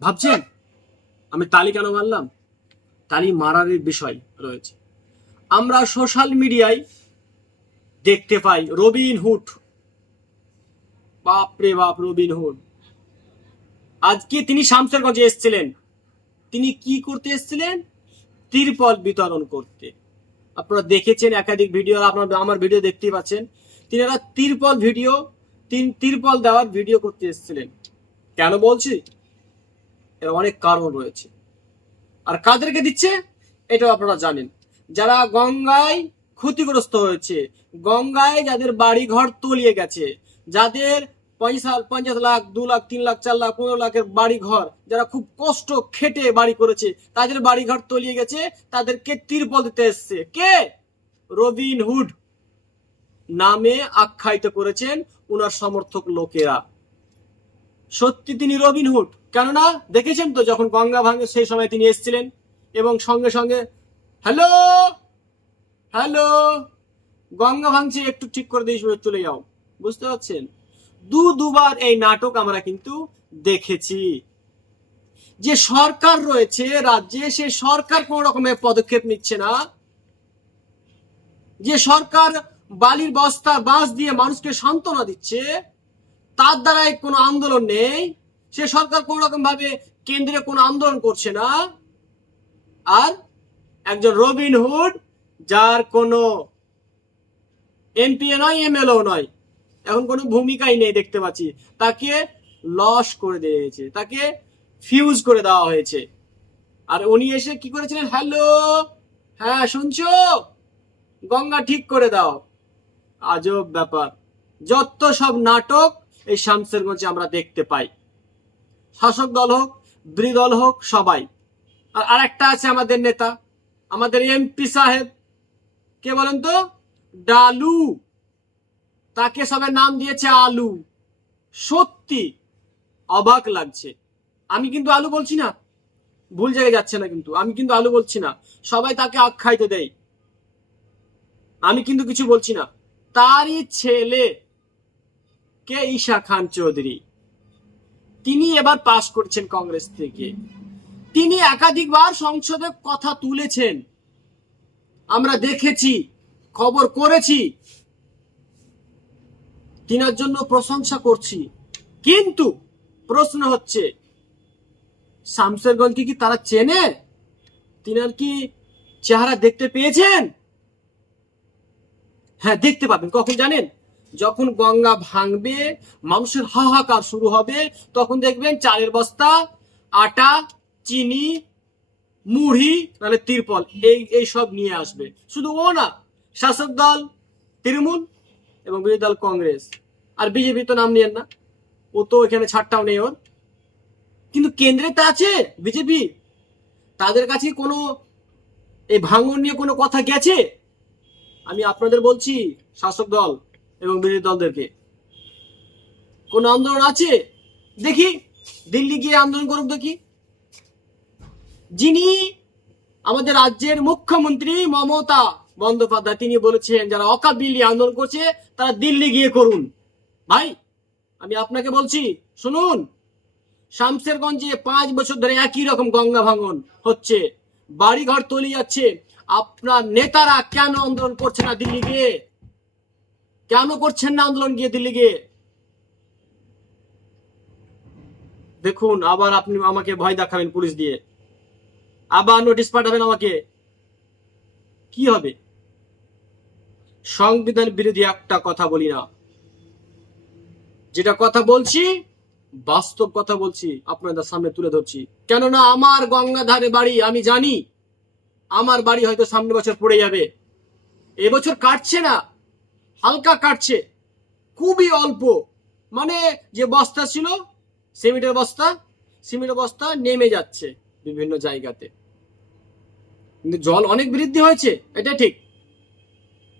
ভাবছেন? আমি তালি কেন মারলাম? তালি মারার বিষয় রয়েছে। আমরা সোশ্যাল মিডিয়ায় দেখতে পাই রবিন হুড বাপ রে বাপ, রবিন হুড আজকে তিনি শামসেরগঞ্জে এসেছিলেন। তিনি কি করতে এসেছিলেন? তিরপল বিতরণ করতে। আপনারা দেখেছেন একাধিক ভিডিও, আপনার আমার ভিডিও দেখতেই পাচ্ছেন। তিনি একটা তিরপল ভিডিও, তিন তিরপল দেওয়ার ভিডিও করতে এসেছিলেন। কেন বলছি? এর অনেক কারণ রয়েছে। আর কাদেরকে দিচ্ছে? এটাও আপনারা জানেন। যারা গঙ্গায় ক্ষতিগ্রস্ত হয়েছে, গঙ্গায় যাদের বাড়ি ঘর তলিয়ে গেছে, যাদের পয়সা, পঞ্চাশ লাখ, দু লাখ, তিন লাখ, চার লাখ, পনেরো লাখের বাড়ি ঘর যারা খুব কষ্ট খেটে বাড়ি করেছে, তাদের বাড়ি ঘর তলিয়ে গেছে, তাদেরকে তিরপল দিতে এসছে। কে? রবিন হুড নামে আখ্যায়িত করেছেন উনার সমর্থক লোকেরা। সত্যি তিনি রবিন হুড। কেননা দেখেছেন তো যখন গঙ্গা ভাঙে সেই সময় তিনি এসেছিলেন এবং সঙ্গে সঙ্গে, হ্যালো হ্যালো, গঙ্গা ভাঙছে, একটু ঠিক করে দিয়ে চলে যাও। বুঝতে পারছেন? দু দুবার এই নাটক আমরা কিন্তু দেখেছি। যে সরকার রয়েছে রাজ্যে, সে সরকার কোন রকমের পদক্ষেপ নিচ্ছে না। যে সরকার বালির বস্তা, বাঁশ দিয়ে মানুষকে সান্ত্বনা দিচ্ছে, তার দ্বারাই কোনো আন্দোলন নেই। সে সরকার কোন রকম ভাবে কেন্দ্রে কোনো আন্দোলন করছে না। আর একজন রবিন হুড, যার কোনো এমপি নয় এমএলও নয়, এখন কোনো ভূমিকাই নেই দেখতে পাচ্ছি। তাকে লস করে দিয়েছে তাকে ফিউজ করে দেওয়া হয়েছে। আর উনি এসে কি করেছিলেন? হ্যালো হ্যাঁ শুনছো? গঙ্গা ঠিক করে দাও। আজব ব্যাপার। যত সব নাটক এই শামসেরগঞ্জে আমরা দেখতে পাই। শাসক দল হোক, বিরোধী দল হোক, সবাই। আর আরেকটা আছে আমাদের নেতা, আমাদের এমপি সাহেব। কে বলেন তো? ডালু। তাকে সবাই নাম দিয়েছে আলু। সত্যি অবাক লাগছে। আমি কিন্তু আলু বলছি না। ভুল জায়গায় যাচ্ছে না কিন্তু। আমি কিন্তু আলু বলছি না। সবাই তাকে আখ্যায়িত দেয়। আমি কিন্তু কিছু বলছি না। তারই ছেলে কে? ঈশা খান চৌধুরী। তিনি এবার পাশ করছেন কংগ্রেস থেকে। তিনি একাধিকবার সংসদে কথা তুলেছেন। আমরা দেখেছি, খবর করেছি। তিনার জন্য প্রশংসা করছি। কিন্তু প্রশ্ন হচ্ছে, শামসেরগঞ্জকে কি তারা চেনে? তিনার কি চেহারা দেখতে পেয়েছেন? হ্যাঁ দেখতে পাবেন। কখন জানেন? যখন গঙ্গা ভাঙবে, মানুষের হাহাকার শুরু হবে, তখন দেখবেন চালের বস্তা, আটা, চিনি, মুড়ি নাহলে তিরপল, এই এই সব নিয়ে আসবে। শুধু ও না, শাসক দল, তৃণমূল এবং বিরোধী দল কংগ্রেস। আর বিজেপি তো নাম নিয়েন না। ও তো এখানে ছাড়টাও নেই ওর। কিন্তু কেন্দ্রে তো আছে বিজেপি। তাদের কাছে কোনো, এই ভাঙন নিয়ে কোনো কথা গেছে? আমি আপনাদের বলছি, শাসক দল এবং বিরোধী দলদেরকে। কোন আন্দোলন আছে? দেখি। দিল্লি গিয়ে আন্দোলন করুক দেখি। যিনি আমাদের রাজ্যের মুখ্যমন্ত্রী মমতা বন্দ্যোপাধ্যায়, তিনি বলেছেন, যারা অকাবিলি আন্দোলন করছে, তারা দিল্লি গিয়ে করুন। ভাই, আমি আপনাকে বলছি, শুনুন। শামসেরগঞ্জে পাঁচ বছর ধরে একই রকম গঙ্গা ভাঙন হচ্ছে। বাড়িঘর তলিয়ে যাচ্ছে। আপনার নেতারা কেন আন্দোলন করছে না দিল্লি গিয়ে? কেন করছেন না আন্দোলন গিয়ে দিল্লি গিয়ে? দেখুন, আবার আপনি আমাকে ভয় দেখাবেন পুলিশ দিয়ে। আবার নোটিশ পাঠাবেন আমাকে। কি হবে? সংবিধান বিরোধী একটা কথা বলি না। যেটা কথা বলছি, বাস্তব কথা বলছি, আপনাদের সামনে তুলে ধরছি। কেননা আমার গঙ্গাধারে বাড়ি, আমি জানি, আমার বাড়ি হয়তো সামনে বছর পড়ে যাবে। এবছর কাটছে না। হালকা কাটছে, খুবই অল্প। মানে যে বস্তা ছিল, সিমেন্টের বস্তা সিমেন্টের বস্তা নেমে যাচ্ছে বিভিন্ন জায়গাতে। কিন্তু জল অনেক বৃদ্ধি হয়েছে, এটা ঠিক।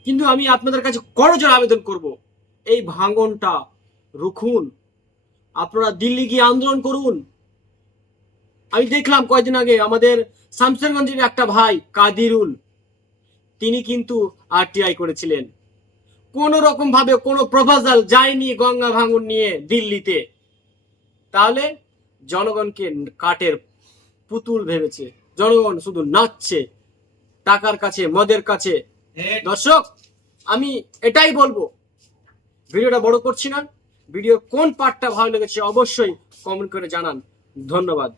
কিন্তু আমি আপনাদের কাছে করজোর আবেদন করব, এই ভাঙনটা রুখুন। আপনারা দিল্লি গিয়ে আন্দোলন করুন। আমি দেখলাম কয়েকদিন আগে আমাদের শামসেরগঞ্জের একটা ভাই, কাদিরুল। তিনি কিন্তু আরটিআই করেছিলেন। কোন রকম ভাবে কোনো প্রপোজাল যায়নি গঙ্গা ভাঙন নিয়ে দিল্লিতে। তাহলে জনগণকে কাঠের পুতুল ভেবেছে। জনগণ শুধু নাচছে টাকার কাছে মদের কাছে। দর্শক আমি এটাই বলব। ভিডিওটা বড় করছি না। ভিডিও কোন পার্টটা ভালো লেগেছে অবশ্যই কমেন্ট করে জানান। ধন্যবাদ।